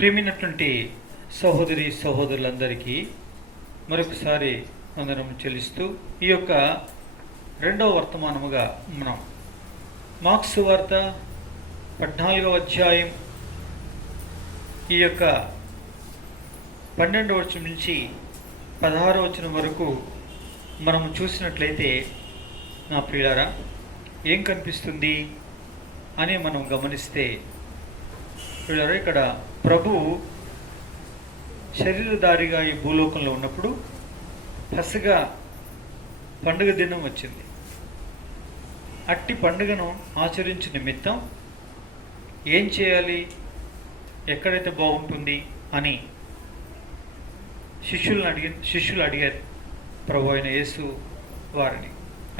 ప్రియమైనటువంటి సహోదరి సహోదరులందరికీ మరొకసారి వందనం చెల్లిస్తూ ఈ యొక్క రెండవ వర్తమానముగా మనం మార్కు సువార్త 14వ అధ్యాయం ఈ యొక్క 12వ వచనం నుంచి 16వ వచనం వరకు మనము చూసినట్లయితే నా ప్రియులారా ఏం కనిపిస్తుంది అని మనం గమనిస్తే ప్రియులారా, ఇక్కడ ప్రభు శరీరధారిగా ఈ భూలోకంలో ఉన్నప్పుడు పసగా పండుగ దినం వచ్చింది. అట్టి పండుగను ఆచరించే నిమిత్తం ఏం చేయాలి, ఎక్కడైతే బాగుంటుంది అని శిష్యులు అడిగారు ప్రభు అయిన యేసు వారిని.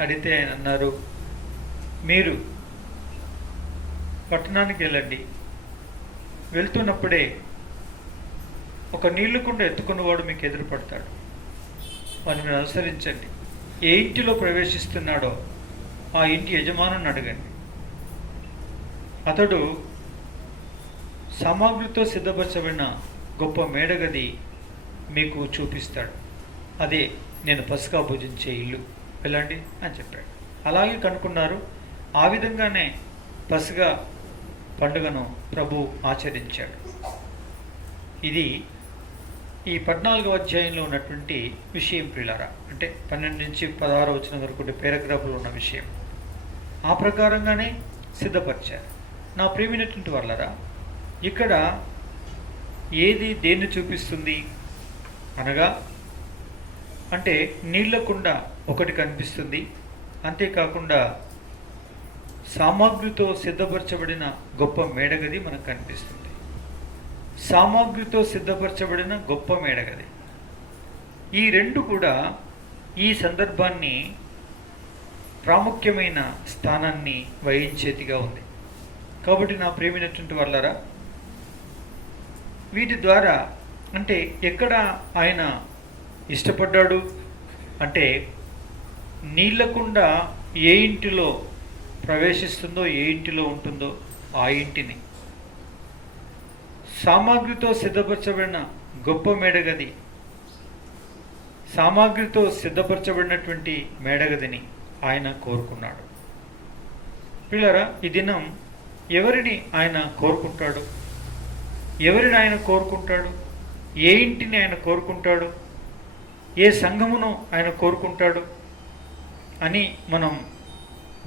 అడిగితే ఆయన అన్నారు, మీరు పట్టణానికి వెళ్ళండి, వెళ్తున్నప్పుడే ఒక నీళ్లు కుండ ఎత్తుకున్నవాడు మీకు ఎదురుపడతాడు, వారిని మీరు అనుసరించండి. ఏ ఇంటిలో ప్రవేశిస్తున్నాడో ఆ ఇంటి యజమానుని అడగండి, అతడు సామాగ్రితో సిద్ధపరచబడిన గొప్ప మేడగది మీకు చూపిస్తాడు, అదే నేను పస్కా భుజించే ఇల్లు, వెళ్ళండి అని చెప్పాడు. అలాగే కనుక్కున్నారు. ఆ విధంగానే పస్కా పండుగను ప్రభు ఆచరించాడు. ఇది ఈ 14వ అధ్యాయంలో ఉన్నటువంటి విషయం ప్రియులారా, అంటే 12 నుంచి 16 వచనం వరకు పారాగ్రాఫ్లో ఉన్న విషయం. ఆ ప్రకారంగానే సిద్ధపరిచారు. నా ప్రియమైనటువంటి వాళ్ళరా, ఇక్కడ ఏది దేన్ని చూపిస్తుంది అనగా, అంటే నీళ్ల కుండ ఒకటి కనిపిస్తుంది, అంతేకాకుండా సామాగ్రితో సిద్ధపరచబడిన గొప్ప మేడగది మనకు కనిపిస్తుంది. సామాగ్రితో సిద్ధపరచబడిన గొప్ప మేడగది, ఈ రెండు కూడా ఈ సందర్భాన్ని ప్రాముఖ్యమైన స్థానాన్ని వహించేదిగా ఉంది. కాబట్టి నా ప్రియమైనటువంటి వాళ్ళరా, వీటి ద్వారా అంటే ఎక్కడ ఆయన ఇష్టపడ్డాడు అంటే, నీళ్ళకుండా ఏ ఇంటిలో ప్రవేశిస్తుందో, ఏ ఇంటిలో ఉంటుందో ఆ ఇంటిని, సామాగ్రితో సిద్ధపరచబడిన గొప్ప మేడగది, సామాగ్రితో సిద్ధపరచబడినటువంటి మేడగదిని ఆయన కోరుకున్నాడు. పిల్లరా, ఈ దినం ఎవరిని ఆయన కోరుకుంటాడు, ఎవరిని ఆయన కోరుకుంటాడు, ఏ ఇంటిని ఆయన కోరుకుంటాడు, ఏ సంఘమును ఆయన కోరుకుంటాడు అని మనం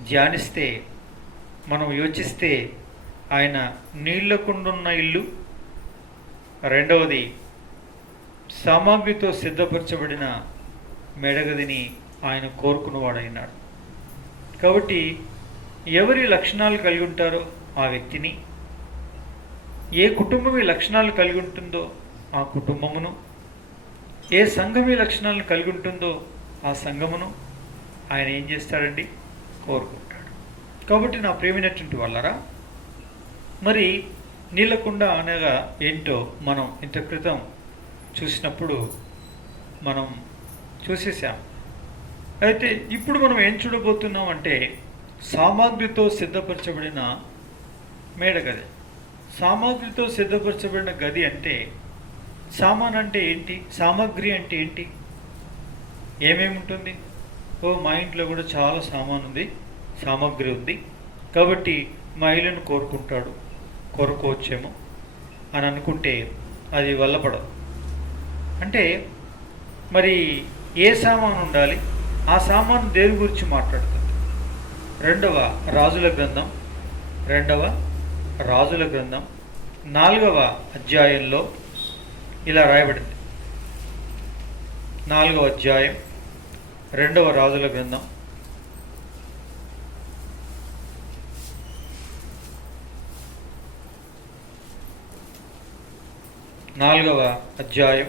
ధ్యానిస్తే, మనం యోచిస్తే, ఆయన నీళ్లకుండున్న ఇల్లు, రెండవది సామాగ్రితో సిద్ధపరచబడిన మెడగదిని ఆయన కోరుకున్నవాడైనాడు. కాబట్టి ఎవరి లక్షణాలు కలిగి ఉంటారో ఆ వ్యక్తిని, ఏ కుటుంబం ఈ లక్షణాలు కలిగి ఉంటుందో ఆ కుటుంబమును, ఏ సంఘం ఈ లక్షణాలను కలిగి ఉంటుందో ఆ సంఘమును ఆయన ఏం చేస్తాడండి, కోరుకుంటాడు. కాబట్టి నా ప్రియమైనటువంటి వాళ్ళరా, మరి నీళ్ళకుండ అనగా ఏంటో మనం ఇంత క్రితం చూసినప్పుడు మనం చూసేసాం. అయితే ఇప్పుడు మనం ఏం చూడబోతున్నాం అంటే, సామాగ్రితో సిద్ధపరచబడిన మేడగది. సామాగ్రితో సిద్ధపరచబడిన గది అంటే, సామాన్ అంటే ఏంటి, సామాగ్రి అంటే ఏంటి, ఏమేమి ఉంటుంది? మా ఇంట్లో కూడా చాలా సామాగ్రి ఉంది, కాబట్టి మా ఇల్లును కోరుకోవచ్చేమో అని అనుకుంటే అది వల్లపడదు. అంటే మరి ఏ సామాను ఉండాలి, ఆ సామాను దేని గురించి మాట్లాడుతుంది? రెండవ రాజుల గ్రంథం 4వ అధ్యాయంలో ఇలా రాయబడింది. 4వ అధ్యాయం 2వ రాజుల గ్రంథం 4వ అధ్యాయం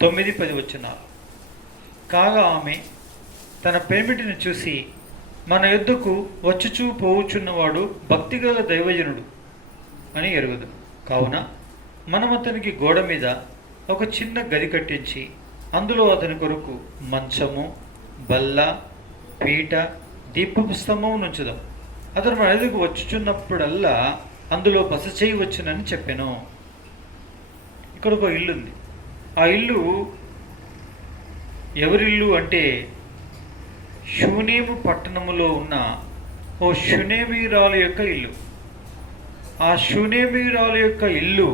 9-10 వచనాలు. కాగా ఆమె తన పెనిమిటిని చూసి, మన యొద్దకు వచ్చుచూ పోవుచున్నవాడు భక్తిగల దైవజనుడు అని ఎరుగుదు. కావున మనం అతనికి గోడ మీద ఒక చిన్న గది కట్టించి అందులో అతని కొరకు మంచము, బల్ల, పీట, దీపపు స్తంభం నుంచుదాం. అతను మన ఎదుగు వచ్చుచున్నప్పుడల్లా అందులో బస చేయవచ్చునని చెప్పాను. ఇక్కడ ఒక ఇల్లు ఉంది. ఆ ఇల్లు ఎవరిల్లు అంటే షూనేము పట్టణములో ఉన్న ఓ షూనేమీయురాలు యొక్క ఇల్లు. ఆ షూనేమీయురాలు యొక్క ఇల్లు,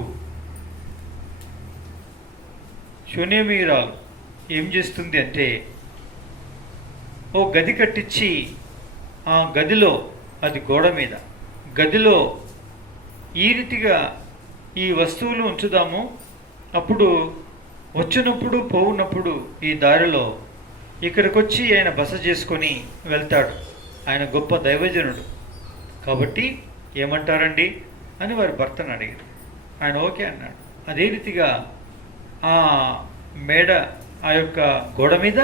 షూనేమీయురాలు ఏం చేస్తుంది అంటే ఓ గది కట్టించి ఆ గదిలో, అది గోడ మీద, గదిలో ఈ రీతిగా ఈ వస్తువులు ఉంచుదాము, అప్పుడు వచ్చినప్పుడు పోవునప్పుడు ఈ దారిలో ఇక్కడికి వచ్చి ఆయన బస చేసుకొని వెళ్తాడు. ఆయన గొప్ప దైవజనుడు కాబట్టి ఏమంటారండి అని వారి భర్తను అడిగారు. ఆయన ఓకే అన్నాడు. అదే రీతిగా ఆ మేడ, ఆ యొక్క గోడ మీద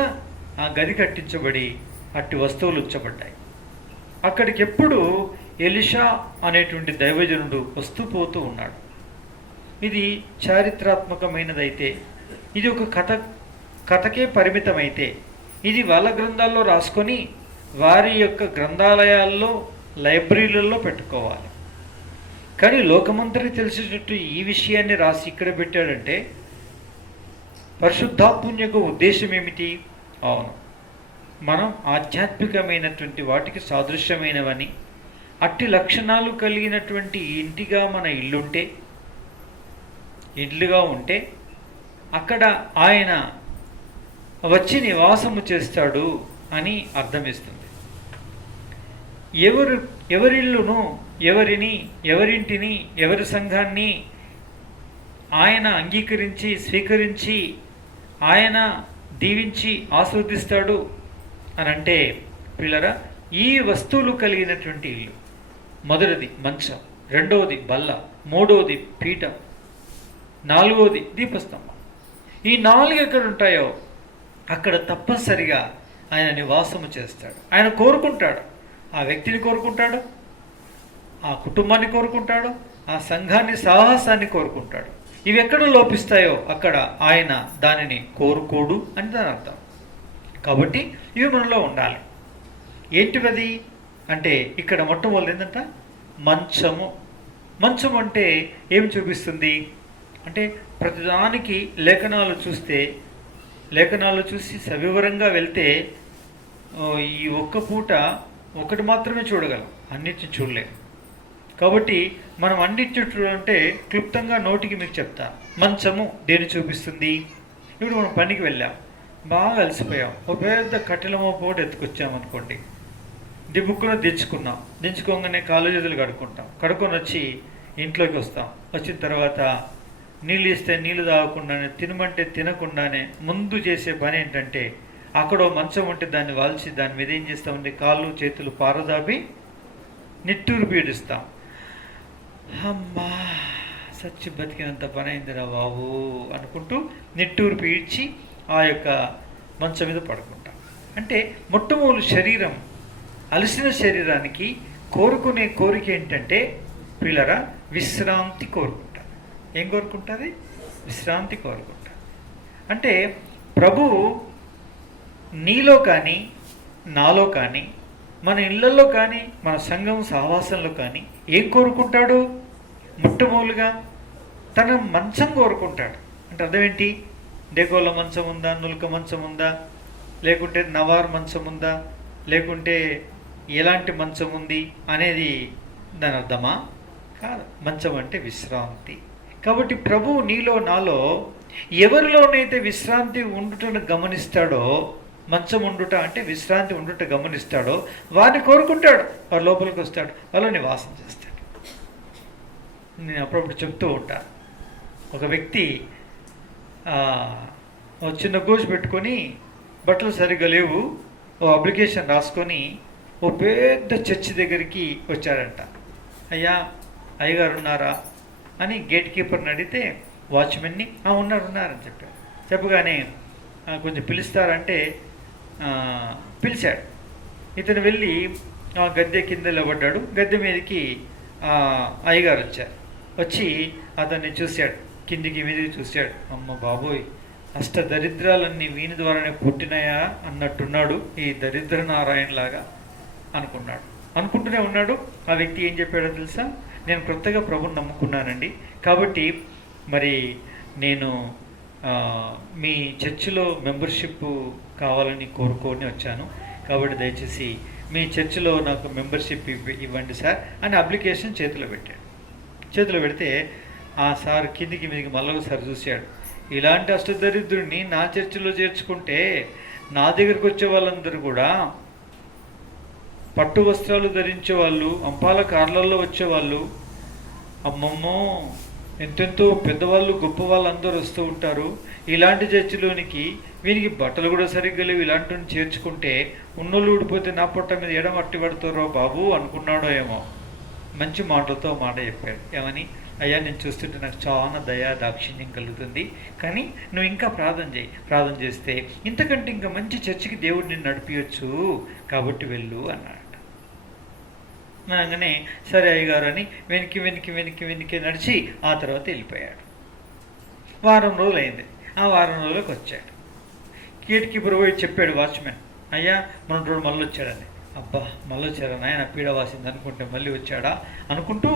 ఆ గది కట్టించబడి అట్టి వస్తువులు ఉంచబడ్డాయి. అక్కడికి ఎప్పుడు ఎలీషా అనేటువంటి దైవజనుడు వస్తూ పోతూ ఉన్నాడు. ఇది చారిత్రాత్మకమైనదైతే, ఇది ఒక కథకే పరిమితమైతే, ఇది వాళ్ళ గ్రంథాల్లో రాసుకొని వారి యొక్క గ్రంథాలయాల్లో, లైబ్రరీలలో పెట్టుకోవాలి. కానీ లోకమంతటి తెలిసేటట్టు ఈ విషయాన్ని రాసి ఇక్కడ పెట్టాడంటే పరిశుద్ధాత్మ యొక్క ఉద్దేశం ఏమిటి? అవును, మనం ఆధ్యాత్మికమైనటువంటి వాటికి సాదృశ్యమైనవని, అట్టి లక్షణాలు కలిగినటువంటి ఇంటిగా మన ఇల్లుగా ఉంటే అక్కడ ఆయన వచ్చి నివాసము చేస్తాడు అని అర్థమిస్తుంది. ఎవరిల్లును, ఎవరింటిని, ఎవరి సంఘాన్ని ఆయన అంగీకరించి, స్వీకరించి, ఆయన దీవించి ఆస్వాదిస్తాడు అని అంటే పిల్లరా, ఈ వస్తువులు కలిగినటువంటి ఇల్లు. మొదటిది మంచం, రెండవది బల్ల, మూడవది పీఠ, నాలుగవది దీపస్తంభం. ఈ 4 ఎక్కడ ఉంటాయో అక్కడ తప్పనిసరిగా ఆయన నివాసము చేస్తాడు. ఆయన కోరుకుంటాడు, ఆ వ్యక్తిని కోరుకుంటాడు, ఆ కుటుంబాన్ని కోరుకుంటాడు, ఆ సంఘాన్ని, సాహసాన్ని కోరుకుంటాడు. ఇవి ఎక్కడ లోపిస్తాయో అక్కడ ఆయన దానిని కోరుకోడు అని దాని అర్థం. కాబట్టి ఇవి మనలో ఉండాలి. ఏంటివది అంటే ఇక్కడ మొట్టమొదటి ఏంటంట మంచము. మంచం అంటే ఏం చూపిస్తుంది అంటే ప్రతిదానికి లేఖనాలు చూసి సవివరంగా వెళ్తే ఈ ఒక్క పూట ఒకటి మాత్రమే చూడగలం, అన్నిటిని చూడలేం. కాబట్టి మనం అన్నిటిని చూడాలంటే క్లుప్తంగా నోటికి మీకు చెప్తా. మంచము దేని చూపిస్తుంది? ఇప్పుడు మనం పనికి వెళ్ళాం, బాగా అలసిపోయాం, ఒక పెద్ద కట్టెలమో పోటు ఎత్తుకొచ్చామనుకోండి, దిబ్బుక్కున దించుకోగానే కాళ్ళు చేతులు కడుక్కొని వచ్చి ఇంట్లోకి వస్తాం. వచ్చిన తర్వాత నీళ్ళు ఇస్తే నీళ్ళు తాగకుండానే, తినమంటే తినకుండానే ముందు చేసే పని ఏంటంటే అక్కడ మంచం ఉంటే దాన్ని వాల్చి దాని మీద ఏం చేస్తామంటే కాళ్ళు చేతులు పారదాపి నిట్టూరు పీడిస్తాం. అమ్మా సచ్చి బతికినంత పని అయిందిరా బాబు అనుకుంటూ నిట్టూరు పీడ్చి ఆ యొక్క మంచం మీద పడుకుంటాం. అంటే మొట్టమొదటి శరీరం, అలసిన శరీరానికి కోరుకునే కోరిక ఏంటంటే పిల్లరా విశ్రాంతి కోరుకుంటారు. ఏం కోరుకుంటుంది? విశ్రాంతి కోరుకుంటారు. అంటే ప్రభువు నీలో కానీ, నాలో కానీ, మన ఇళ్లలో కానీ, మన సంఘం సహవాసంలో కానీ ఏం కోరుకుంటాడు? మొట్టమొదలుగా తన మంచం కోరుకుంటాడు. అంటే అర్థం ఏంటి? డేకోల మంచం ఉందా, నులక మంచం ఉందా, లేకుంటే నవార్ మంచం ఉందా, లేకుంటే ఎలాంటి మంచం ఉంది అనేది దాని అర్థమా? కాదు. మంచం అంటే విశ్రాంతి. కాబట్టి ప్రభువు నీలో, నాలో ఎవరిలోనైతే విశ్రాంతి ఉండుటను గమనిస్తాడో, మంచం ఉండుట అంటే విశ్రాంతి ఉండుట గమనిస్తాడో వారిని కోరుకుంటాడు. వారి లోపలికి వస్తాడు, వాళ్ళు నివాసం చేస్తాడు. నేను అప్పుడప్పుడు చెప్తూ ఉంటాను, ఒక వ్యక్తి చిన్న గోజు పెట్టుకొని బట్టలు సరిగ్గా లేవు, ఓ అప్లికేషన్ రాసుకొని ఓ పెద్ద చర్చి దగ్గరికి వచ్చాడంట. అయ్యగారు ఉన్నారా అని గేట్ కీపర్ని అడిగితే వాచ్మెన్ని ఉన్నారని చెప్పారు. చెప్పగానే కొంచెం పిలుస్తారంటే పిలిచాడు. ఇతను వెళ్ళి ఆ గద్దె కింద నిలబడ్డాడు. గద్దె మీదకి అయ్యగారు వచ్చారు. వచ్చి అతన్ని చూశాడు, కిందికి మీదకి చూశాడు. అమ్మ బాబోయ్, అష్ట దరిద్రాలన్నీ వీని ద్వారానే పుట్టినాయా అన్నట్టున్నాడు ఈ దరిద్ర నారాయణలాగా అనుకున్నాడు. అనుకుంటూనే ఉన్నాడు. ఆ వ్యక్తి ఏం చెప్పాడో తెలుసా? నేను కొత్తగా ప్రభుని నమ్ముకున్నానండి. కాబట్టి మరి నేను మీ చర్చిలో మెంబర్షిప్ కావాలని కోరుకొని వచ్చాను. కాబట్టి దయచేసి మీ చర్చిలో నాకు మెంబర్షిప్ ఇవ్వండి సార్ అని అప్లికేషన్ చేతిలో పెట్టాడు. చేతిలో పెడితే ఆ సార్ కిందికి మీదికి మళ్ళీ సార్ చూశాడు. ఇలాంటి అష్టదరిద్రుడిని నా చర్చిలో చేర్చుకుంటే నా దగ్గరకు వచ్చే వాళ్ళందరూ కూడా పట్టు వస్త్రాలు ధరించే వాళ్ళు, అంపాల కార్లలో వచ్చేవాళ్ళు, అమ్మమ్మో ఎంతెంతో పెద్దవాళ్ళు గొప్ప వాళ్ళు అందరూ వస్తూ ఉంటారు. ఇలాంటి చర్చిలోనికి వీనికి బట్టలు కూడా సరిగ్గా లేవు, ఇలాంటిని చేర్చుకుంటే ఉన్నోళ్ళు ఊడిపోతే నా పొట్ట మీద ఎడమట్టి పడుతారో బాబు అనుకున్నాడో ఏమో. మంచి మాటలతో మాట చెప్పాడు. ఏమని? అయ్యా, నేను చూస్తుంటే నాకు చాలా దయా దాక్షిణ్యం కలుగుతుంది, కానీ నువ్వు ఇంకా ప్రార్థన చేయి. ప్రార్థన చేస్తే ఇంతకంటే ఇంకా మంచి చర్చికి దేవుడు నిన్ను నడిపించచ్చు, కాబట్టి వెళ్ళు అన్నాడు. అనగానే సరే అయ్యగారు అని వెనక్కి వెనక్కి వెనక్కి వెనక్కి నడిచి ఆ తర్వాత వెళ్ళిపోయాడు. వారం రోజులు అయింది. ఆ వారం రోజులకు వచ్చాడు. గేట్ కీపర్ పోయి చెప్పాడు వాచ్మెన్, అయ్యా మన రోడ్డు మళ్ళీ వచ్చాడని. అబ్బా మళ్ళీ వచ్చాడా నాయన, పీడ వాసింది అనుకుంటే మళ్ళీ వచ్చాడా అనుకుంటూ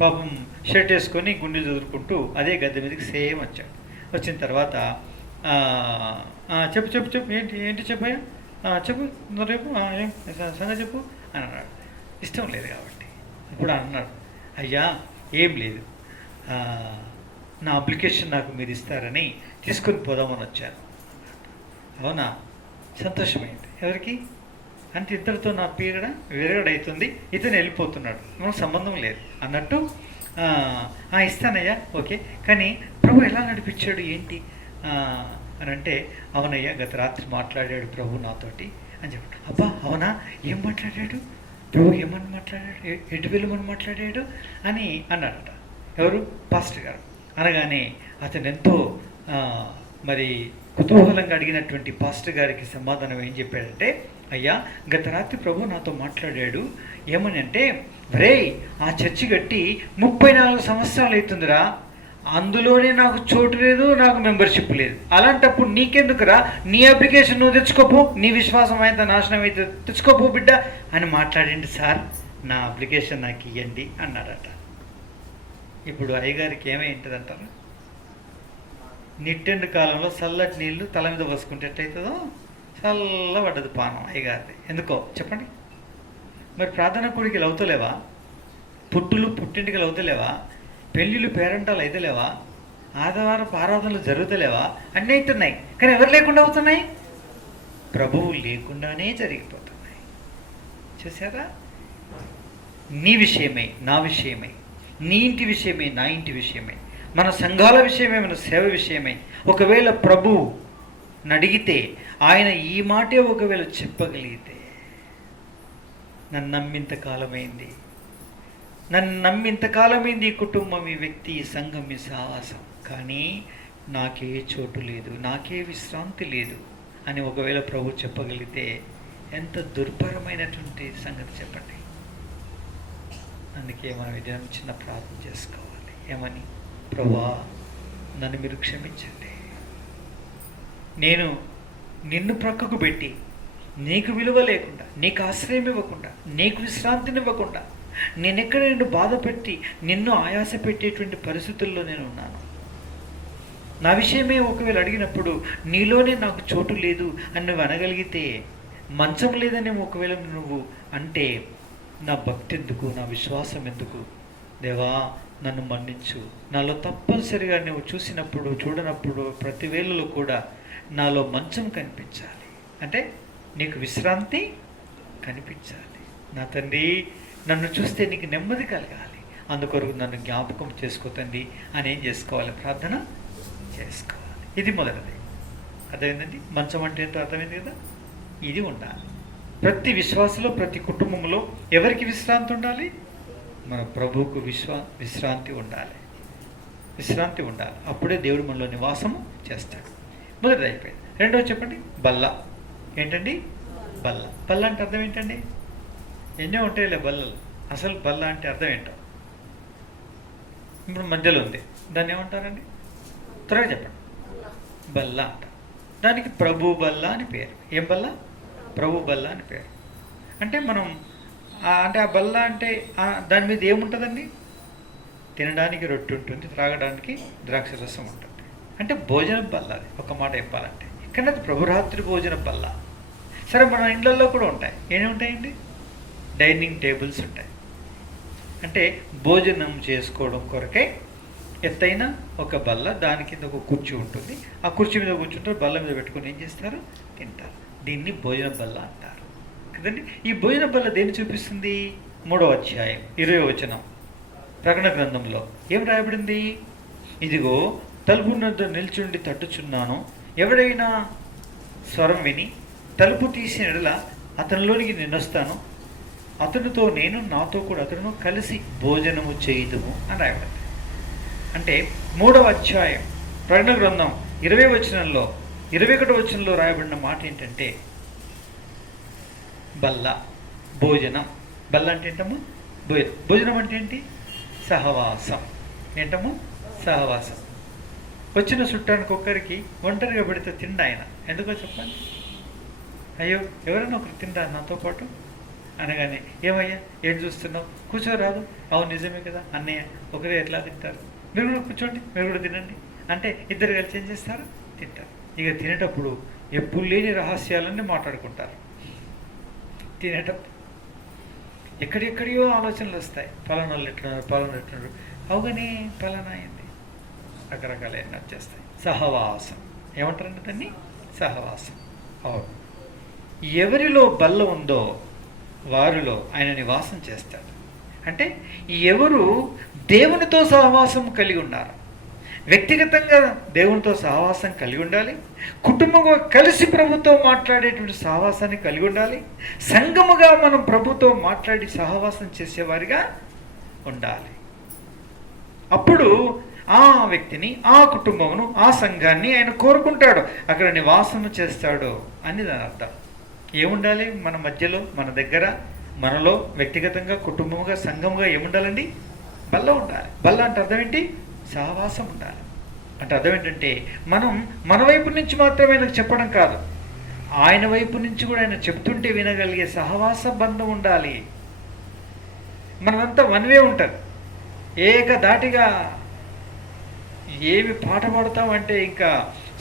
పాపం షర్ట్ వేసుకొని గుండెలు చదువుకుంటూ అదే గద్దె మీదకి సేమ్ వచ్చాడు. వచ్చిన తర్వాత చెప్పు చెప్పు చెప్పు ఏంటి ఏంటి చెప్పాయా చెప్పు రేపు ఏం సంగతి చెప్పు అని అన్నాడు. ఇష్టం లేదు కాబట్టి ఇప్పుడు అన్నాడు, అయ్యా ఏం లేదు, నా అప్లికేషన్ నాకు మీరు ఇస్తారని తీసుకొని పోదామని వచ్చాను. అవునా, సంతోషమైంది. ఎవరికి అంటే ఇద్దరితో నా పీరియడ్ విరగడవుతుంది, ఇతను వెళ్ళిపోతున్నాడు, మనకు సంబంధం లేదు అన్నట్టు. ఇస్తానయ్యా, ఓకే, కానీ ప్రభు ఎలా నడిపించాడు ఏంటి అని అంటే, అవునయ్యా గత రాత్రి మాట్లాడాడు ప్రభు నాతోటి అని చెప్పాడు. అబ్బా అవునా, ఏం మాట్లాడాడు ప్రభు, ఏమని మాట్లాడాడు, ఎటు వెళ్ళమని మాట్లాడాడు అని అన్నాడట. ఎవరు? పాస్టర్ గారు. అనగానే అతను ఎంతో మరి కుతూహలంగా అడిగినటువంటి పాస్టర్ గారికి సమాధానం ఏం చెప్పాడంటే, అయ్యా గత రాత్రి ప్రభు నాతో మాట్లాడాడు. ఏమని అంటే, రే ఆ చర్చి కట్టి 34 సంవత్సరాలు అవుతుందిరా, అందులోనే నాకు చోటు లేదు, నాకు మెంబర్షిప్ లేదు. అలాంటప్పుడు నీకెందుకురా, నీ అప్లికేషన్ నువ్వు తెచ్చుకోపో, నీ విశ్వాసం అయితే నాశనం అయితే తెచ్చుకోపో బిడ్డ అని మాట్లాడండి సార్, నా అప్లికేషన్ నాకు ఇవ్వండి అన్నాడట. ఇప్పుడు అయ్యగారికి ఏమైంటుంది అంటారు? నిట్టెండు కాలంలో చల్లటి నీళ్లు తల మీద పోసుకుంటే ఎట్లయితుందో చల్లబడ్డది పానం అయ్యగారిది. ఎందుకో చెప్పండి. మరి ప్రార్థన కోడికలు అవుతలేవా, పుట్టింటికలు అవుతలేవా, పెళ్ళిళ్ళు పేరంటాలు అయితలేవా, ఆదివారం ఆరాధనలు జరుగుతలేవా, అన్నీ అవుతున్నాయి. కానీ ఎవరు లేకుండా అవుతున్నాయి? ప్రభువు లేకుండానే జరిగిపోతున్నాయి. చూసారా? నీ విషయమై నా విషయమై, నీ ఇంటి విషయమై నా ఇంటి విషయమై, మన సంఘాల విషయమై, మన సేవ విషయమై ఒకవేళ ప్రభువు నడిగితే, ఆయన ఈ మాటే ఒకవేళ చెప్పగలిగితే, నన్ను నమ్మింతకాలమైంది, ఈ కుటుంబం, ఈ వ్యక్తి, ఈ సంఘం, ఈ సావాసం, కానీ నాకే చోటు లేదు, నాకే విశ్రాంతి లేదు అని ఒకవేళ ప్రభు చెప్పగలిగితే ఎంత దుర్భరమైనటువంటి సంగతి చెప్పండి. అందుకే మనం ఇది చిన్న ప్రార్థన చేసుకోవాలి. ఏమని? ప్రభువా నన్ను మీరు క్షమించండి, నేను నిన్ను ప్రక్కకు పెట్టి నీకు విలువ లేకుండా, నీకు ఆశ్రయం ఇవ్వకుండా, నీకు విశ్రాంతినివ్వకుండా, నేనెక్కడ నిన్ను బాధ పెట్టి నిన్ను ఆయాస పెట్టేటువంటి పరిస్థితుల్లో నేను ఉన్నాను. నా విషయమే ఒకవేళ అడిగినప్పుడు నీలోనే నాకు చోటు లేదు అని నువ్వు అనగలిగితే, మంచం లేదని ఒకవేళ నువ్వు అంటే, నా భక్తి ఎందుకు, నా విశ్వాసం ఎందుకు? దేవా నన్ను మన్నించు. నాలో తప్పనిసరిగా నువ్వు చూసినప్పుడు, చూడనప్పుడు, ప్రతి వేళలో కూడా నాలో మంచం కనిపించాలి. అంటే నీకు విశ్రాంతి కనిపించాలి. నా తండ్రి నన్ను చూస్తే నీకు నెమ్మది కలగాలి, అందుకొరకు నన్ను జ్ఞాపకం చేసుకో తండ్రి అని ఏం చేసుకోవాలి? ప్రార్థన చేసుకోవాలి. ఇది మొదటిది. అర్థమైందండి? మంచం అంటే ఏంటో అర్థమైంది కదా? ఇది ఉండాలి ప్రతి విశ్వాసంలో, ప్రతి కుటుంబంలో. ఎవరికి విశ్రాంతి ఉండాలి? మన ప్రభువుకు విశ్రాంతి ఉండాలి. విశ్రాంతి ఉండాలి. అప్పుడే దేవుడు మనలో నివాసము చేస్తాడు. మొదటిది అయిపోయింది. రెండోది చెప్పండి, బల్ల. ఏంటండి? బల్ల. బల్ల అంటే అర్థం ఏంటండి? ఎన్నో ఉంటాయిలే బల్లలు. అసలు బల్ల అంటే అర్థం ఏంటో ఇప్పుడు మధ్యలో ఉంది, దాన్ని ఏమంటారండి? త్వరగా చెప్పండి. బల్ల అంట. దానికి ప్రభు బల్ల అని పేరు. ఏం బల్ల? ప్రభు బల్ల అని పేరు. అంటే మనం అంటే ఆ బల్ల అంటే దాని మీద ఏముంటుందండి? తినడానికి రొట్టె ఉంటుంది, త్రాగడానికి ద్రాక్ష రసం ఉంటుంది. అంటే భోజనం బల్ల అది, ఒక మాట చెప్పాలంటే. కానీ అది ప్రభురాత్రి భోజన బల్ల. సరే, మన ఇళ్ళల్లో కూడా ఉంటాయి. ఏమి ఉంటాయండి? డైనింగ్ టేబుల్స్ ఉంటాయి. అంటే భోజనం చేసుకోవడం కొరకే ఎత్తైన ఒక బల్ల, దాని కింద ఒక కుర్చీ ఉంటుంది. ఆ కుర్చీ మీద కూర్చుంటారు, బల్ల మీద పెట్టుకొని ఏం చేస్తారు? తింటారు. దీన్ని భోజన బల్ల అంటారు కదండి. ఈ భోజన బల్ల దేన్ని చూపిస్తుంది? 3వ అధ్యాయం 20వ వచనం ప్రకటన గ్రంథంలో ఏం రాయబడింది? ఇదిగో తలుపు వద్ద నిల్చుండి తట్టుచున్నాను, ఎవడైనా స్వరం విని తలుపు తీసిన ఎడల అతనిలోనికి నేనొస్తాను, అతనితో నేను, నాతో కూడా అతను కలిసి భోజనము చేయుదుము అని రాయబడింది. అంటే 3వ అధ్యాయం ప్రకటన గ్రంథం 20వ వచనంలో 21వ వచనంలో రాయబడిన మాట ఏంటంటే బల్ల, భోజనం. బల్ల అంటే ఏంటమ్మా? భోజనం అంటే ఏంటి? సహవాసం. ఏంటమ్మా? సహవాసం. వచ్చిన చుట్టానికి ఒక్కరికి ఒంటరిగా పెడితే తిండా ఆయన. ఎందుకో చెప్పండి. అయ్యో, ఎవరైనా ఒకరు తిండా నాతో పాటు అనగానే, ఏమయ్యా ఏం చూస్తున్నావు, కూర్చోరాదు. అవును నిజమే కదా అన్నయ్య, ఒకరే ఎట్లా తింటారు, మీరు కూడా కూర్చోండి, మీరు కూడా తినండి అంటే ఇద్దరు కలిసి ఏం చేస్తారు? తింటారు. ఇక తినేటప్పుడు ఎప్పుడు లేని రహస్యాలన్నీ మాట్లాడుకుంటారు. తినేటప్పుడు ఎక్కడెక్కడియో ఆలోచనలు వస్తాయి. పలానాలు ఎట్లున్నారు, పలానా ఎట్లున్నారు, అవుగానే పలానా అయింది, రకరకాల ఎన్ని వచ్చేస్తాయి. సహవాసం ఏమంటారంటే దాన్ని? సహవాసం. అవును, ఎవరిలో బల్ల ఉందో వారిలో ఆయన నివాసం చేస్తాడు. అంటే ఎవరు దేవునితో సహవాసం కలిగి ఉన్నారు, వ్యక్తిగతంగా దేవునితో సహవాసం కలిగి ఉండాలి, కుటుంబంగా కలిసి ప్రభుతో మాట్లాడేటువంటి సహవాసాన్ని కలిగి ఉండాలి, సంఘముగా మనం ప్రభుతో మాట్లాడి సహవాసం చేసేవారిగా ఉండాలి. అప్పుడు ఆ వ్యక్తిని, ఆ కుటుంబమును, ఆ సంఘాన్ని ఆయన కోరుకుంటాడు, అక్కడ నివాసము చేస్తాడు అని దాని అర్థం. ఏముండాలి మన మధ్యలో, మన దగ్గర, మనలో వ్యక్తిగతంగా, కుటుంబంగా, సంఘముగా ఏముండాలండి? బల్ల ఉండాలి. బల్ల అంటే అర్థం ఏంటి? సహవాసం ఉండాలి. అంటే అర్థం ఏంటంటే మనం మన వైపు నుంచి మాత్రమే ఆయనకు చెప్పడం కాదు, ఆయన వైపు నుంచి కూడా ఆయన చెప్తుంటే వినగలిగే సహవాస బంధం ఉండాలి. మనమంతా వన్ వే ఉంటుంది, ఏకధాటిగా ఏమి పాట పాడతామంటే ఇంకా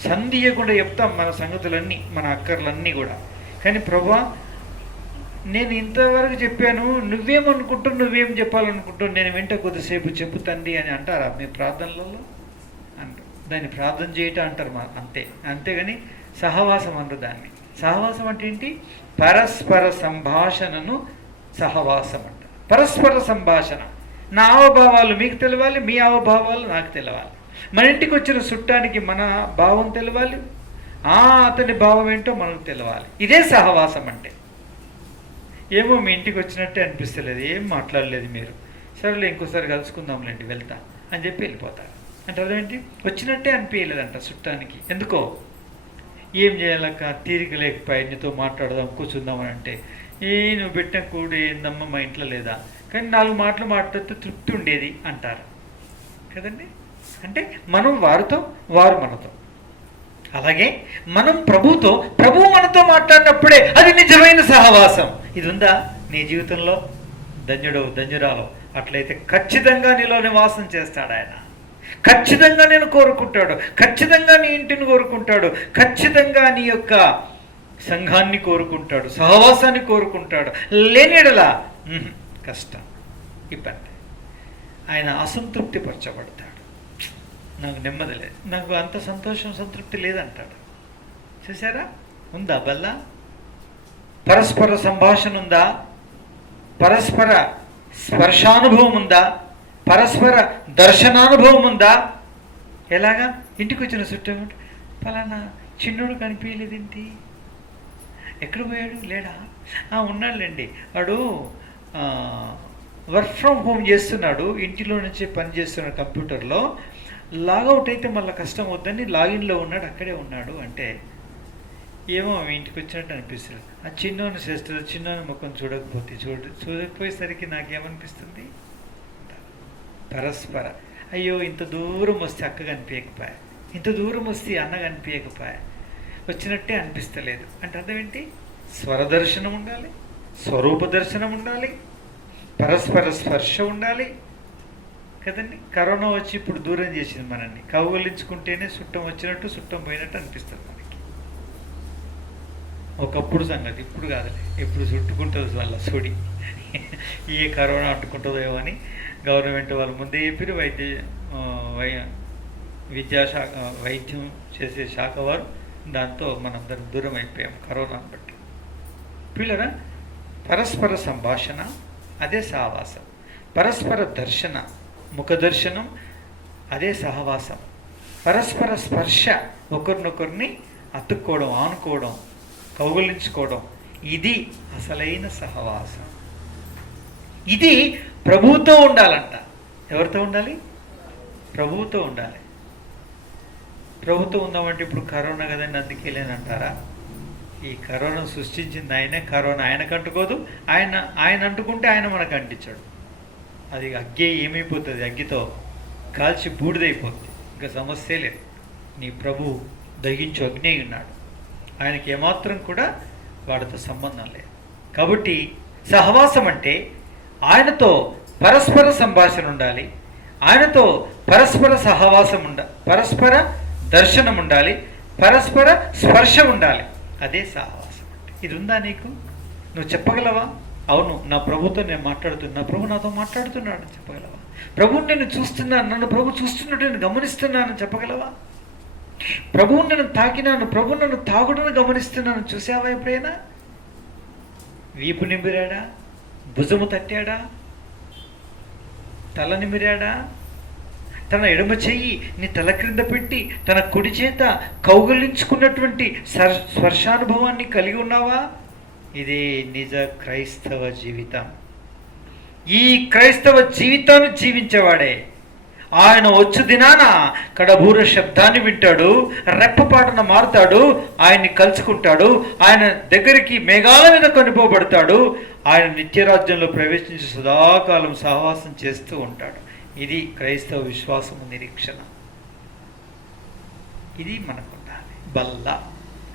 సంధియకుండా చెప్తాం మన సంగతులన్నీ, మన అక్కర్లన్నీ కూడా. కానీ ప్రభా, నేను ఇంతవరకు చెప్పాను, నువ్వేమనుకుంటావు, నువ్వేం చెప్పాలనుకుంటావు, నేను వెంట కొద్దిసేపు చెప్పుతండి అని అంటారా మీ ప్రార్థనలలో? అంటారు. దాన్ని ప్రార్థన చేయటం అంటారు అంతే. అంతేగాని సహవాసం అంటారు దాన్ని. సహవాసం అంటే ఏంటి? పరస్పర సంభాషణను సహవాసం అంటారు. పరస్పర సంభాషణ. నా అవభావాలు మీకు తెలవాలి, మీ అవభావాలు నాకు తెలవాలి. మన ఇంటికి వచ్చిన చుట్టానికి మన భావం తెలవాలి, అతని భావం ఏంటో మనకు తెలవాలి. ఇదే సహవాసం అంటే. ఏమో మీ ఇంటికి వచ్చినట్టే అనిపిస్తలేదు, ఏం మాట్లాడలేదు మీరు, సరేలే ఇంకోసారి కలుసుకుందాంలేండి, వెళ్తా అని చెప్పి వెళ్ళిపోతారు. అంటే అదేంటి? వచ్చినట్టే అనిపించలేదంట చుట్టానికి. ఎందుకో ఏం చేయాలక్క, తీరిక లేకపోయి నీతో మాట్లాడదాం, కూర్చుందామని అంటే, నువ్వు పెట్టిన కూడి ఏందమ్మా మా ఇంట్లో లేదా, కానీ 4 మాటలు మాట్లాడితే తృప్తి ఉండేది అంటారు కదండి. అంటే మనం వారితో, వారు మనతో. అలాగే మనం ప్రభుతో, ప్రభువు మనతో మాట్లాడినప్పుడే అది నిజమైన సహవాసం. ఇది ఉందా నీ జీవితంలో? ధన్యుడో ధన్యురాలో. అట్లయితే ఖచ్చితంగా నీలో నివాసం చేస్తాడు ఆయన. ఖచ్చితంగా నేను కోరుకుంటాడు, ఖచ్చితంగా నీ ఇంటిని కోరుకుంటాడు, ఖచ్చితంగా నీ యొక్క సంఘాన్ని కోరుకుంటాడు, సహవాసాన్ని కోరుకుంటాడు. లేనిడలా కష్టం, ఇబ్బంది. ఆయన అసంతృప్తి పరచబడతాడు. నాకు నెమ్మది లేదు, నాకు అంత సంతోషం, సంతృప్తి లేదంటాడు. చూసారా? ఉందా బల్ల? పరస్పర సంభాషణ ఉందా? పరస్పర స్పర్శానుభవం ఉందా? పరస్పర దర్శనానుభవం ఉందా? ఎలాగా? ఇంటికి వచ్చిన చుట్టూ పలానా చిన్నోడు కనిపించలేదేంటి, ఎక్కడ పోయాడు, లేడా? ఉన్నాడులేండి, వాడు వర్క్ ఫ్రమ్ హోమ్ చేస్తున్నాడు, ఇంటిలో నుంచి పని చేస్తున్నాడు కంప్యూటర్లో, లాగౌట్ అయితే మళ్ళీ కష్టం వద్దని లాగిన్లో ఉన్నాడు, అక్కడే ఉన్నాడు అంటే ఏమో మీ ఇంటికి వచ్చినట్టు అనిపిస్తుంది. ఆ చిన్నోని చేస్తుంది, చిన్నోని ముఖం చూడకపోయేసరికి నాకేమనిపిస్తుంది? పరస్పర. అయ్యో ఇంత దూరం వస్తే అక్క కనిపించకపోయా, ఇంత దూరం వస్తే అన్న కనిపించకపోయా, వచ్చినట్టే అనిపిస్తలేదు అంటే అర్థం ఏంటి? స్వరదర్శనం ఉండాలి, స్వరూప దర్శనం ఉండాలి, పరస్పర స్పర్శ ఉండాలి, కదండి. కరోనా వచ్చి ఇప్పుడు దూరం చేసింది మనల్ని. కౌగలించుకుంటేనే చుట్టం వచ్చినట్టు చుట్టం పోయినట్టు అనిపిస్తుంది మనకి. ఒకప్పుడు సంగతి, ఇప్పుడు కాదులే. ఇప్పుడు చుట్టుకుంటుంది వాళ్ళ సుడి. ఏ కరోనా అంటుకుంటుందో ఏమో అని గవర్నమెంట్ వాళ్ళు ముందే చెప్పారు. విద్యాశాఖ, వైద్యం చేసే శాఖ వారు. దాంతో మనందరం దూరం అయిపోయాం కరోనాను బట్టి. పిల్లరా, పరస్పర సంభాషణ అదే సహవాసం. పరస్పర దర్శన, ముఖ దర్శనం అదే సహవాసం. పరస్పర స్పర్శ, ఒకరినొకరిని అతుక్కోవడం, ఆనుకోవడం, కౌగులించుకోవడం, ఇది అసలైన సహవాసం. ఇది ప్రభువుతో ఉండాలంట. ఎవరితో ఉండాలి? ప్రభువుతో ఉండాలి. ప్రభుతో ఉందామంటే ఇప్పుడు కరోనా కదండి అందుకే లేనంటారా? ఈ కరోనా సృష్టించింది ఆయనే. కరోనా ఆయనకు అంటుకోదు. ఆయన అంటుకుంటే ఆయన మనకు అంటించాడు. అది అగ్గి ఏమైపోతుంది? అగ్గితో కాల్చి బూడిదైపోతుంది. ఇంకా సమస్య లేదు. నీ ప్రభు దహించు అగ్ని ఉన్నాడు. ఆయనకి ఏమాత్రం కూడా వాడితో సంబంధం లేదు. కాబట్టి సహవాసం అంటే ఆయనతో పరస్పర సంభాషణ ఉండాలి, ఆయనతో పరస్పర సహవాసం పరస్పర దర్శనం ఉండాలి, పరస్పర స్పర్శ ఉండాలి. అదే సహవాసం అంటే. ఇది ఉందా నీకు? నువ్వు చెప్పగలవా? అవును, నా ప్రభుతో నేను మాట్లాడుతున్నా, నా ప్రభు నాతో మాట్లాడుతున్నాడు అని చెప్పగలవా? ప్రభువుని నేను చూస్తున్నాను, నన్ను ప్రభు చూస్తున్నట్టు నేను గమనిస్తున్నానని చెప్పగలవా? ప్రభువుని నేను తాకినాను, ప్రభు నన్ను తాగుడను గమనిస్తున్నాను చూసావా? ఎప్పుడైనా వీపు నిమిరాడా? భుజము తట్టాడా? తల నిమిరాడా? తన ఎడమ చెయ్యి నీ తల క్రింద పెట్టి తన కుడి చేత కౌగలించుకున్నటువంటి స్పర్శానుభవాన్ని కలిగి ఉన్నావా? ఇదే నిజ క్రైస్తవ జీవితం. ఈ క్రైస్తవ జీవితాన్ని జీవించేవాడే ఆయన వచ్చు దినాన కడబూర శబ్దాన్ని వింటాడు, రెప్పపాటున మారుతాడు, ఆయన్ని కలుసుకుంటాడు, ఆయన దగ్గరికి మేఘాల మీద కొనిపోబడతాడు, ఆయన నిత్యరాజ్యంలో ప్రవేశించి సదాకాలం సహవాసం చేస్తూ ఉంటాడు. ఇది క్రైస్తవ విశ్వాసము, నిరీక్షణ. ఇది మనకు ఉండాలి. బల్ల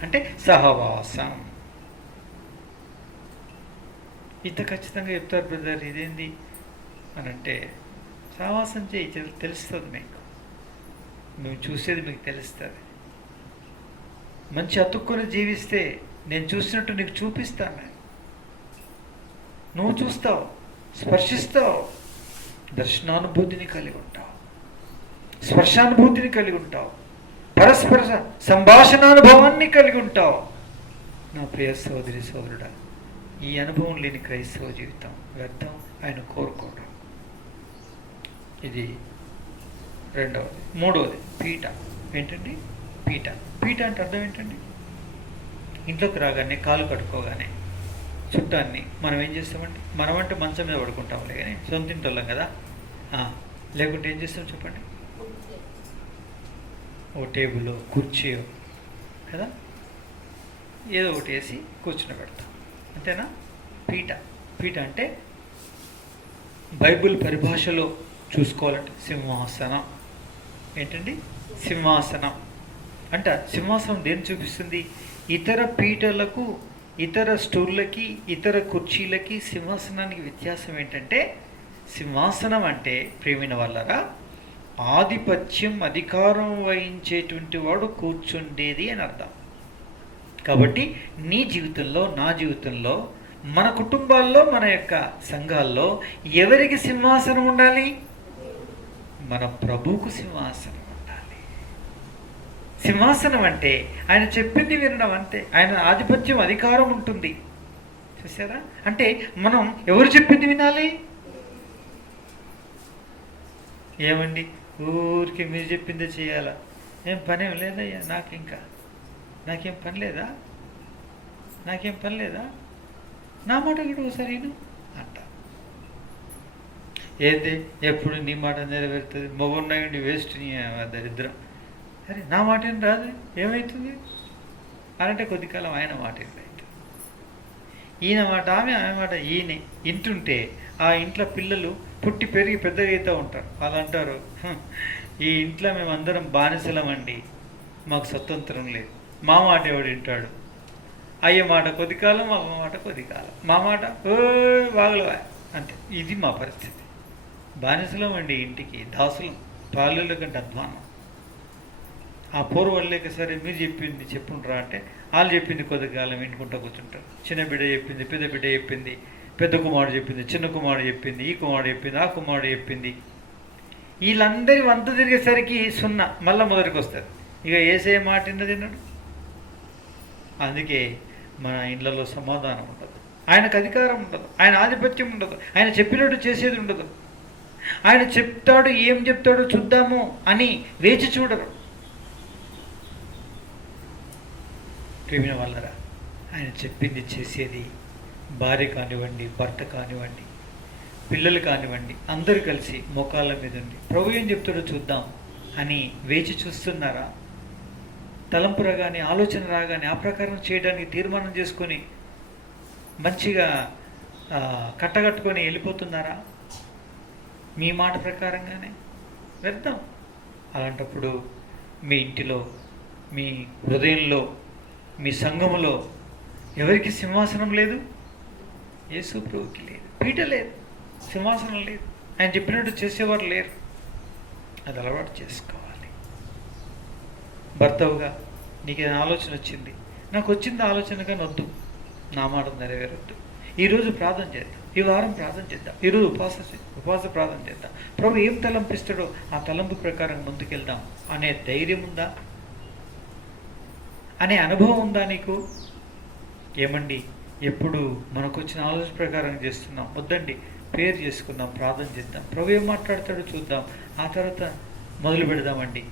అంటే సహవాసం. ఇంత ఖచ్చితంగా చెప్తారు బ్రదర్, ఇదేంది అని అంటే సహవాసం చేయి, తెలుస్తుంది మీకు. నువ్వు చూసేది మీకు తెలుస్తుంది. మంచి అతుక్కొని జీవిస్తే నేను చూసినట్టు నీకు చూపిస్తాను. నువ్వు చూస్తావు, స్పర్శిస్తావు, దర్శనానుభూతిని కలిగి ఉంటావు, స్పర్శానుభూతిని కలిగి ఉంటావు, పరస్పర సంభాషణానుభవాన్ని కలిగి ఉంటావు. నా ప్రియ సోదరి సోదరుడా, ఈ అనుభవం లేని క్రైస్తవ జీవితం వ్యర్థం. ఆయన కోరుకోవడం. ఇది రెండవది. మూడవది పీఠ. ఏంటండి పీఠ? పీఠ అంటే అర్థం ఏంటండి? ఇంట్లోకి రాగానే కాలు కట్టుకోగానే చుట్టాన్ని మనం ఏం చేస్తామంటే, మనమంటే మంచం మీద పడుకుంటాంలే కానీ సొంత ఇంటోళ్ళం కదా. లేకుంటే ఏం చేస్తాం చెప్పండి? ఓ టేబుల్, కుర్చీయో కదా, ఏదో ఒకటి వేసి కూర్చుని పెడతాం. అంతేనా? పీఠ. పీఠ అంటే బైబిల్ పరిభాషలో చూసుకోవాలంటే సింహాసనం. ఏంటండి? సింహాసనం అంట. సింహాసనం దేన్ని చూపిస్తుంది? ఇతర పీఠలకు, ఇతర స్టూళ్ళకి, ఇతర కుర్చీలకి సింహాసనానికి వ్యత్యాసం ఏంటంటే, సింహాసనం అంటే ప్రేమిన వాళ్ళరా ఆధిపత్యం, అధికారం వహించేటువంటి వాడు కూర్చుండేది అని అర్థం. కాబట్టి నీ జీవితంలో, నా జీవితంలో, మన కుటుంబాల్లో, మన యొక్క సంఘాల్లో ఎవరికి సింహాసనం ఉండాలి? మన ప్రభువుకు సింహాసనం ఉండాలి. సింహాసనం అంటే ఆయన చెప్పింది వినడం. అంతే. ఆయన ఆధిపత్యం, అధికారం ఉంటుంది. చూసారా? అంటే మనం ఎవరు చెప్పింది వినాలి? ఏమండి ఊరికి మీరు చెప్పిందే చేయాలా? ఏం పనేం లేదయ్యా నాకు, ఇంకా నాకేం పని లేదా, నాకేం పని లేదా, నా మాట కూడా ఒకసారి అంట. ఏంటి ఎప్పుడు నీ మాట నెరవేరుతుంది? మొగున్నాయండి వేస్ట్, నీ దరిద్రం. సరే నా మాట ఏం రాదు, ఏమవుతుంది అనంటే కొద్ది కాలం ఆయన మాట ఏం అవుతుంది. ఈయన మాట ఆమె, ఆమె మాట ఈయనే ఇంటుంటే ఆ ఇంట్లో పిల్లలు పుట్టి పెరిగి పెద్దగా అవుతూ ఉంటారు. వాళ్ళు అంటారు, ఈ ఇంట్లో మేమందరం బానిసలమండి, మాకు స్వతంత్రం లేదు, మా మాట ఎవడు వింటాడు? అయ్యే మాట కొద్ది కాలం, అమ్మ మాట కొద్ది కాలం, మా మాట ఓ వాగలవా అంతే. ఇది మా పరిస్థితి. బానిసలం అండి, ఇంటికి దాసులం, పాలుల కంటే అధ్వానం. ఆ పూర్వలేక సరే మీరు చెప్పింది చెప్పుంటారా అంటే వాళ్ళు చెప్పింది కొద్దికాలం వినుకుంటూ కూర్చుంటారు. చిన్న బిడ్డ చెప్పింది, పెద్ద బిడ్డ చెప్పింది, పెద్ద కుమారుడు చెప్పింది, చిన్న కుమారుడు చెప్పింది, ఈ కుమారుడు చెప్పింది, ఆ కుమారుడు చెప్పింది. వీళ్ళందరి వంత తిరిగేసరికి సున్నా మళ్ళీ మొదటికి వస్తారు. ఇక ఏసే మాట తిన్నాడు. అందుకే మన ఇళ్లలో సమాధానం ఉండదు, ఆయనకు అధికారం ఉండదు, ఆయన ఆధిపత్యం ఉండదు, ఆయన చెప్పినట్టు చేసేది ఉండదు. ఆయన చెప్తాడు, ఏం చెప్తాడో చూద్దాము అని వేచి చూడరు. ప్రేమిన వాళ్ళరా, ఆయన చెప్పింది చేసేది భార్య కానివ్వండి, భర్త కానివ్వండి, పిల్లలు కానివ్వండి, అందరూ కలిసి మోకాళ్ళ మీద ఉండి ప్రభు ఏం చెప్తాడో చూద్దాం అని వేచి చూస్తున్నారా? తలంపు రాగానే, ఆలోచన రాగానే ఆ ప్రకారం చేయడానికి తీర్మానం చేసుకొని మంచిగా కట్టగట్టుకొని వెళ్ళిపోతున్నారా? మీ మాట ప్రకారంగానే వెళ్దాం. అలాంటప్పుడు మీ ఇంటిలో, మీ హృదయంలో, మీ సంఘములో ఎవరికి సింహాసనం లేదు? యేసు ప్రభువుకి లేదు, పీట లేదు, సింహాసనం లేదు, ఆయన చెప్పినట్టు చేసేవారు లేరు. అది అలవాటు చేసుకోవాలి. భర్తవుగా నీకు ఏదైనా ఆలోచన వచ్చింది, నాకు వచ్చింది ఆలోచనగా నొద్దు, నా మాట నెరవేరొద్దు, ఈరోజు ప్రార్థన చేద్దాం, ఈ వారం ప్రార్థన చేద్దాం, ఈరోజు ఉపవాస ప్రార్థన చేద్దాం, ప్రభు ఏం తలంపిస్తాడో ఆ తలంపు ప్రకారం ముందుకెళ్దాం అనే ధైర్యం ఉందా? అనే అనుభవం ఉందా నీకు? ఏమండి, ఎప్పుడు మనకు వచ్చిన ఆలోచన ప్రకారం చేస్తున్నాం? వద్దండి, పేరు చేసుకుందాం, ప్రార్థన చేద్దాం, ప్రభు ఏం మాట్లాడతాడో చూద్దాం, ఆ తర్వాత మొదలు పెడదామండి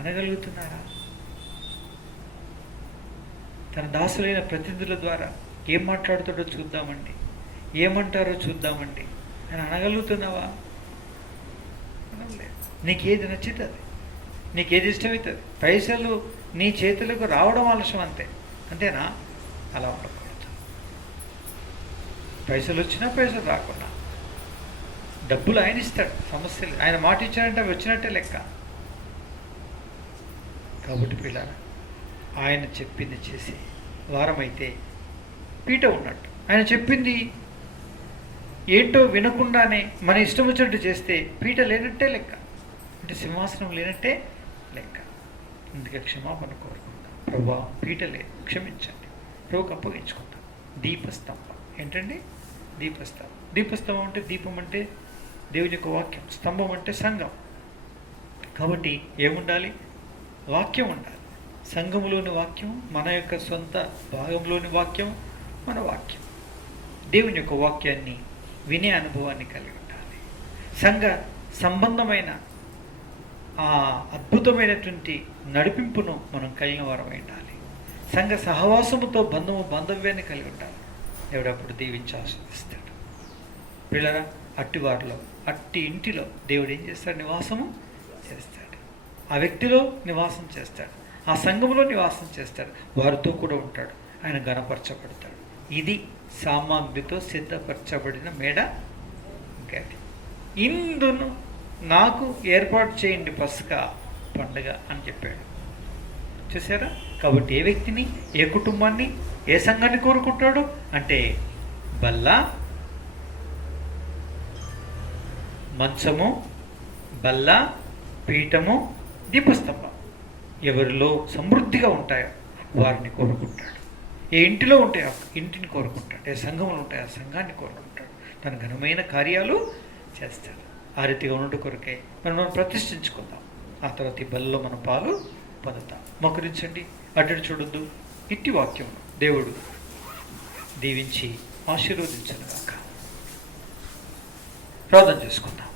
అనగలుగుతున్నారా? తన దాసులైన ప్రతినిధుల ద్వారా ఏం మాట్లాడుతాడో చూద్దామండి, ఏమంటారో చూద్దామండి అని అనగలుగుతున్నావా? అనలేదు. నీకేది నచ్చుతుంది, నీకేది ఇష్టమవుతుంది, పైసలు నీ చేతులకు రావడం ఆలస్యం, అంతేనా? అలా ఉండకూడదు. పైసలు వచ్చినా పైసలు రాకుండా డబ్బులు ఆయన ఇస్తాడు, సమస్యలు ఆయన మాట ఇచ్చాడంటే అవి వచ్చినట్టే లెక్క. కాబట్టి పిల్లలు, ఆయన చెప్పింది చేసి వారమైతే పీట ఉన్నట్టు. ఆయన చెప్పింది ఏంటో వినకుండానే మన ఇష్టం వచ్చినట్టు చేస్తే పీట లేనట్టే లెక్క, అంటే సింహాసనం లేనట్టే లెక్క. అందుకే క్షమాపణ కోరుకుందాం. ప్రభా, పీట లేదు, క్షమించండి, ప్రభుకి అప్పగించుకుందాం. దీపస్తంభం ఏంటండి? దీపస్తంభం. దీపస్తంభం అంటే, దీపం అంటే దేవుని యొక్క వాక్యం, స్తంభం అంటే సంఘం. కాబట్టి ఏముండాలి? వాక్యం ఉండాలి. సంఘంలోని వాక్యం, మన యొక్క సొంత భాగంలోని వాక్యం మన వాక్యం. దేవుని యొక్క వాక్యాన్ని వినే అనుభవాన్ని కలిగి ఉండాలి. సంఘ సంబంధమైన ఆ అద్భుతమైనటువంటి నడిపింపును మనం కలిగిన వారమై ఉండాలి. సంఘ సహవాసముతో బాంధవ్యాన్ని కలిగి ఉండాలి. దేవుడప్పుడు దీవించి ఆస్వాదిస్తాడు. పిల్లరా, అట్టి వారిలో, అట్టి ఇంటిలో దేవుడు ఏం చేస్తాడు? నివాసము చేస్తాడు. ఆ వ్యక్తిలో నివాసం చేస్తాడు, ఆ సంఘంలో నివాసం చేస్తాడు, వారితో కూడా ఉంటాడు, ఆయన గణపరచబడతాడు. ఇది సామాగ్రితో సిద్ధపరచబడిన మేడ గది. ఇందును నాకు ఏర్పాటు చేయండి పస్కా పండుగ అని చెప్పాడు. చూసారా? కాబట్టి ఏ వ్యక్తిని, ఏ కుటుంబాన్ని, ఏ సంఘాన్ని కోరుకుంటాడు అంటే బల్ల, మంచము, బల్ల, పీఠము, దీపస్తంభం ఎవరిలో సమృద్ధిగా ఉంటాయో వారిని కోరుకుంటాడు. ఏ ఇంటిలో ఉంటాయో ఇంటిని కోరుకుంటాడు, ఏ సంఘంలో ఉంటాయో ఆ సంఘాన్ని కోరుకుంటాడు. తన ఘనమైన కార్యాలు చేస్తాడు. ఆ రీతిగా ఉన్నట్టు కొరకే మనం ప్రతిష్ఠించుకుందాం. ఆ తర్వాత ఈ బలలో మన పాలు పొందుతాం. మోకరించండి, అడ్డు చూడొద్దు. ఇట్టి వాక్యం దేవుడు దీవించి ఆశీర్వదించను గాక. ప్రార్థన చేసుకుందాం.